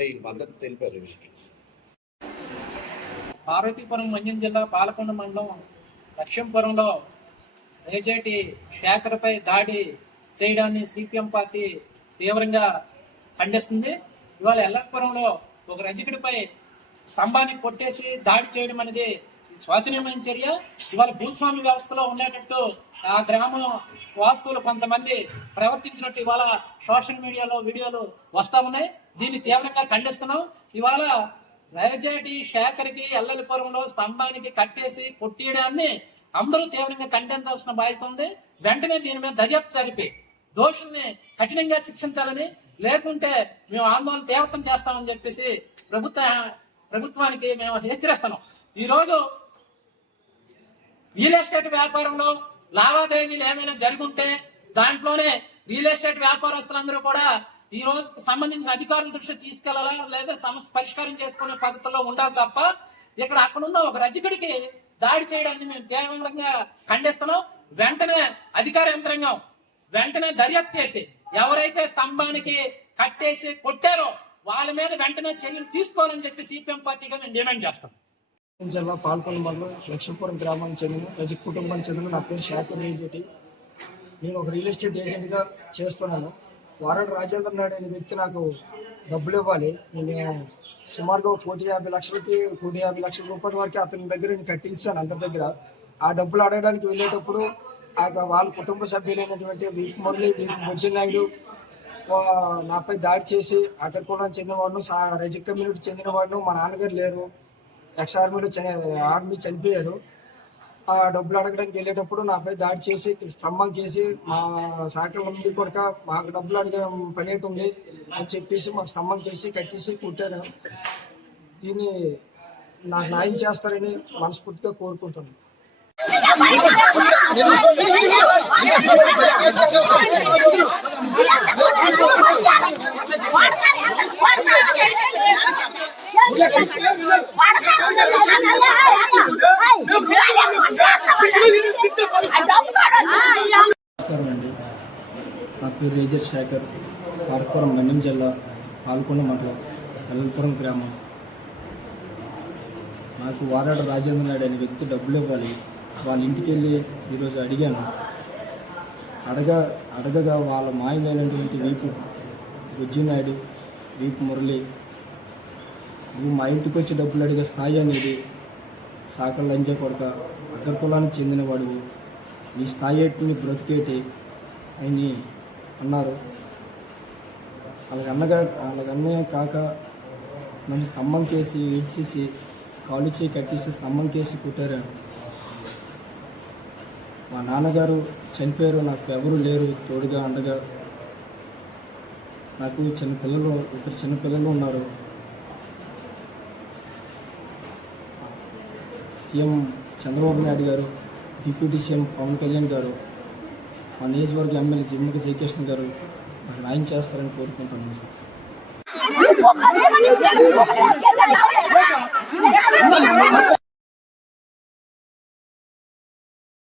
అంటే ఈ మద్దతు తెలిపారు. పార్వతీపురం మన్యం జిల్లా పాలకొండ మండలం లక్ష్మీపురంలో రేజేటి శేఖర్పై దాడి చేయడాన్ని సిపిఎం పార్టీ తీవ్రంగా ఖండిస్తుంది. ఇవాళ ఎల్లపురంలో ఒక రజకుడిపై స్తంభాన్ని కొట్టేసి దాడి చేయడం అనేది శోచనీయమైన చర్య. ఇవాళ భూస్వామి వ్యవస్థలో ఉండేటట్టు ఆ గ్రామం వాస్తువులు కొంతమంది ప్రవర్తించినట్టు ఇవాళ సోషల్ మీడియాలో వీడియోలు వస్తా ఉన్నాయి. దీన్ని తీవ్రంగా ఖండిస్తున్నాం. ఇవాళ రైజేటి శేఖర్కి ఎల్లపురంలో స్తంభానికి కట్టేసి కొట్టియడాన్ని అందరూ తీవ్రంగా ఖండించాల్సిన బాధ్యత ఉంది. వెంటనే దీని మీద దర్యాప్తు జరిపి దోషుల్ని కఠినంగా శిక్షించాలని, లేకుంటే మేము ఆందోళన తీవ్రం చేస్తామని చెప్పేసి ప్రభుత్వానికి మేము హెచ్చరిస్తున్నాం. ఈరోజు రియల్ ఎస్టేట్ వ్యాపారంలో లావాదేవీలు ఏమైనా జరుగుంటే దాంట్లోనే రియల్ ఎస్టేట్ వ్యాపారస్తులందరూ కూడా ఈ రోజుకి సంబంధించిన అధికారుల దృష్టి తీసుకెళ్లాలా, లేదా సమస్య పరిష్కారం చేసుకునే పద్ధతిలో ఉండాలి తప్ప ఇక్కడ అక్కడున్న ఒక రజకుడికి దాడి చేయడాన్ని మేము తీవ్రంగా ఖండిస్తున్నాం. వెంటనే అధికార యంత్రాంగం వెంటనే దర్యాప్తు చేసి ఎవరైతే స్తంభానికి కట్టేసి కొట్టారో వాళ్ళ మీద వెంటనే చర్యలు తీసుకోవాలని చెప్పి సిపిఎం పార్టీగా మేము డిమాండ్ చేస్తాం. జిల్లా పాల్కొండ మండలం లక్ష్మీపురం గ్రామానికి చెందిన రజక్ కుటుంబానికి చెందిన నా పేరు శేఖర్ రేజేటి. నేను ఒక రియల్ ఎస్టేట్ ఏజెంట్గా చేస్తున్నాను. వారాడు రాజేంద్ర నాయుడు అనే వ్యక్తి నాకు డబ్బులు ఇవ్వాలి. నేను సుమారుగా 1,50,00,000 రూపాయల వరకు అతని దగ్గర నేను కట్టించాను. అందరి దగ్గర ఆ డబ్బులు అడగడానికి వెళ్ళేటప్పుడు వాళ్ళ కుటుంబ సభ్యులైనటువంటి వీపు మురళి, వీపు బొజ్జనాయుడు నాపై దాడి చేసి అక్కడ కూడా చెందినవాడును, రజక్ కమ్యూనిటీ చెందినవాడును, మా నాన్నగారు లేరు, ఎక్స్ ఆర్మీ చనిపోయారు. ఆ డబ్బులు అడగడానికి వెళ్ళేటప్పుడు నాపై దాడి చేసి స్తంభం చేసి మా శాఖల మంది కూడా మాకు డబ్బులు అడిగే పని ఉంది అని చెప్పేసి మాకు స్తంభం చేసి కట్టేసి కుట్టారు. దీన్ని నాకు న్యాయం చేస్తారని మనస్ఫూర్తిగా కోరుకుంటున్నాను. నమస్కారం అండి. నా పేరు రేజర్ శేఖర్, పార్వతీపురం మన్యం జిల్లా పాల్కొండ మండలం ఎల్లపురం గ్రామం. నాకు వారాడు రాజేంద్ర నాయుడు అనే వ్యక్తి డబ్బులు ఇవ్వాలి. వాళ్ళ ఇంటికి వెళ్ళి ఈరోజు అడిగాను. అడగగా వాళ్ళ మాయమైనటువంటి వీపు బుజ్జినాయుడు, వీపు మురళి, నువ్వు మా ఇంటికి వచ్చి డబ్బులు అడిగే స్థాయి అనేది సాకల లంజా కొడక, అగ్ర కులానికి చెందినవాడు, నీ స్థాయి నీ బ్రతికేటి అని అన్నారు. అలాగన్నయ్య కాక నన్ను స్తంభం కేసి ఈడ్చేసి కాలు చేయి కట్టేసి స్తంభం కేసి కుట్టారు. మా నాన్నగారు చనిపోయారు, నాకు ఎవరు లేరు తోడుగా అండగా. నాకు ఇద్దరు చిన్నపిల్లలు ఉన్నారు. సీఎం చంద్రబాబు నాయుడు గారు, డిప్యూటీ సీఎం పవన్ కళ్యాణ్ గారు, మా నియోజకవర్గ ఎమ్మెల్యే జిమ్మకి జయకృష్ణ గారు నాకు న్యాయం చేస్తారని కోరుకుంటున్నాను సార్.